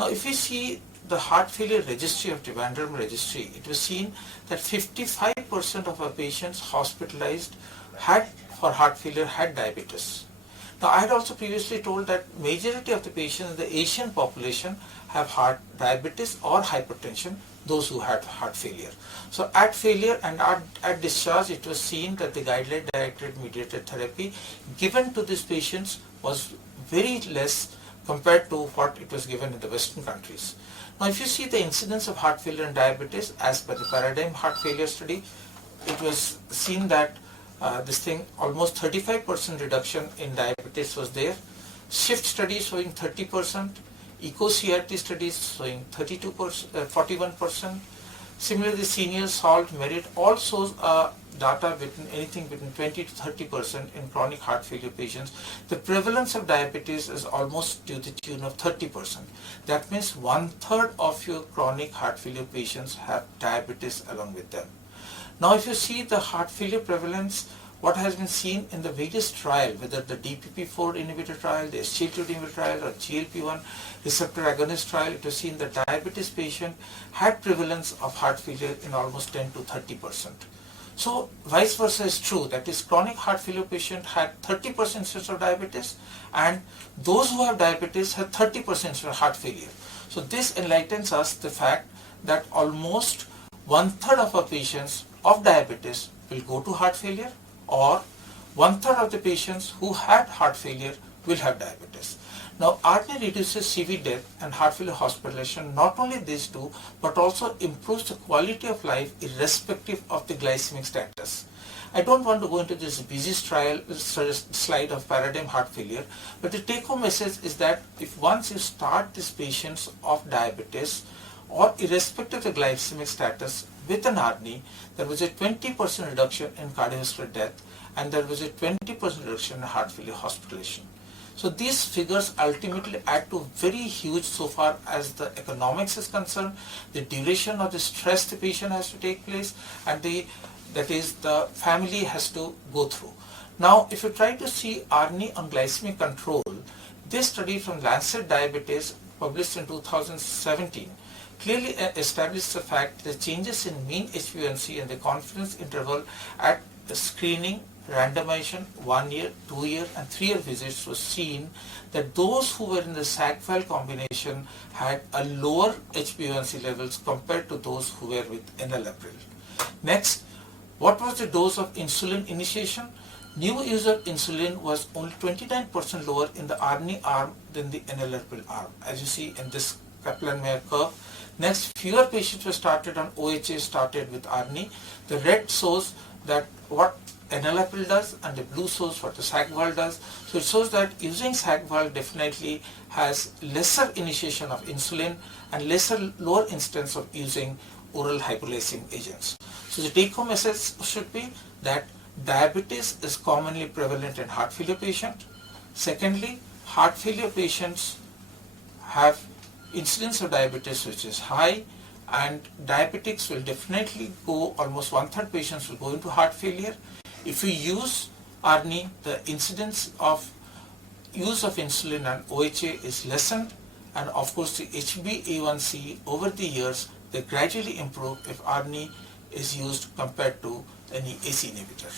Now if we see the heart failure registry of Trivandrum registry, it was seen that 55% of our patients hospitalized for heart failure had diabetes. Now I had also previously told that majority of the patients in the Asian population have diabetes or hypertension, those who had heart failure. So at failure and at discharge, it was seen that the guideline directed mediated therapy given to these patients was very less compared to what it was given in the Western countries. Now if you see the incidence of heart failure and diabetes as per the paradigm heart failure study, it was seen that almost 35% reduction in diabetes was there. Shift studies showing 30%, eco-CRT studies showing 41%. Similarly, the senior SALT merit all shows data anything between 20 to 30% in chronic heart failure patients. The prevalence of diabetes is almost to the tune of 30%. That means 1/3 of your chronic heart failure patients have diabetes along with them. Now if you see the heart failure prevalence, what has been seen in the various trial, whether the DPP-4 inhibitor trial, the SGLT2 inhibitor trial, or GLP-1 receptor agonist trial, it was seen that diabetes patient had prevalence of heart failure in almost 10 to 30%. So vice versa is true, that is chronic heart failure patient had 30% incidence of diabetes, and those who have diabetes had 30% of heart failure. So this enlightens us the fact that almost 1/3 of our patients of diabetes will go to heart failure, or 1/3 of the patients who had heart failure will have diabetes. Now ARNI reduces CV death and heart failure hospitalization, not only these two, but also improves the quality of life irrespective of the glycemic status. I don't want to go into this busy slide of paradigm heart failure, but the take-home message is that if once you start these patients of diabetes, or irrespective of the glycemic status, with an ARNI, there was a 20% reduction in cardiovascular death, and there was a 20% reduction in heart failure hospitalization. So these figures ultimately add to very huge so far as the economics is concerned, the duration of the stress the patient has to take place, and the family has to go through. Now if you try to see ARNI on glycemic control, this study from Lancet Diabetes published in 2017 clearly established the fact that changes in mean HbA1c and the confidence interval at the screening, randomization, 1 year, 2 year and 3 year visits was seen that those who were in the SAC-FAL combination had a lower HbA1c levels compared to those who were with enalapril. Next, what was the dose of insulin initiation? New use of insulin was only 29% lower in the ARNI arm than the enalapril arm, as you see in this Kaplan-Meier curve. Next, fewer patients were started on OHA started with ARNI. The red shows that what enalapril does, and the blue shows what the SAC-FAL does. So it shows that using SAC-FAL definitely has lesser initiation of insulin and lower instance of using oral hypoglycemic agents. So the take-home message should be that diabetes is commonly prevalent in heart failure patients. Secondly, heart failure patients have incidence of diabetes which is high, and diabetics will definitely go, almost 1/3 patients will go into heart failure. If you use ARNI, the incidence of use of insulin and OHA is lessened, and of course the HbA1c over the years they gradually improve if ARNI is used compared to any ACE inhibitor.